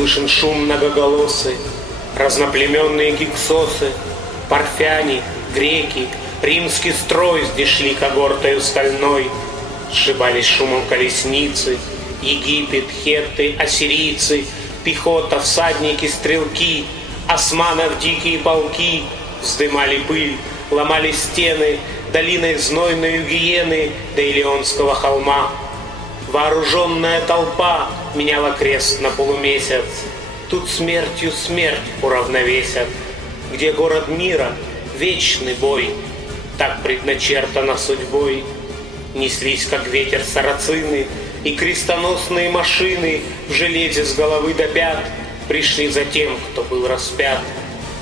слышен шум многоголосый, разноплеменные гиксосы, парфяне, греки, римский строй здесь шли когортою стальной, сшибались шумом колесницы, Египет, хетты, ассирийцы, пехота, всадники, стрелки, османов дикие полки вздымали пыль, ломали стены, долиной знойною гиены до Илионского холма. Вооруженная толпа меняла крест на полумесяц. Тут смертью смерть уравновесят. Где город мира, вечный бой, так предначертано судьбой. Неслись, как ветер, сарацины, и крестоносные машины в железе с головы до пят пришли за тем, кто был распят.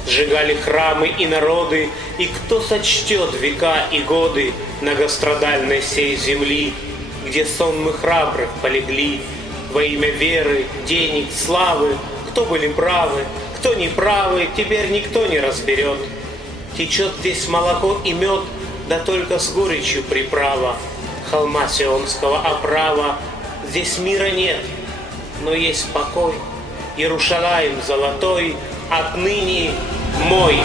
Сжигали храмы и народы, и кто сочтет века и годы многострадальной сей земли, где сонмы храбрых полегли во имя веры, денег, славы. Кто были правы, кто неправы, теперь никто не разберет. Течет здесь молоко и мед, да только с горечью приправа холма сионского оправа. Здесь мира нет, но есть покой. Иерушалаим золотой отныне мой.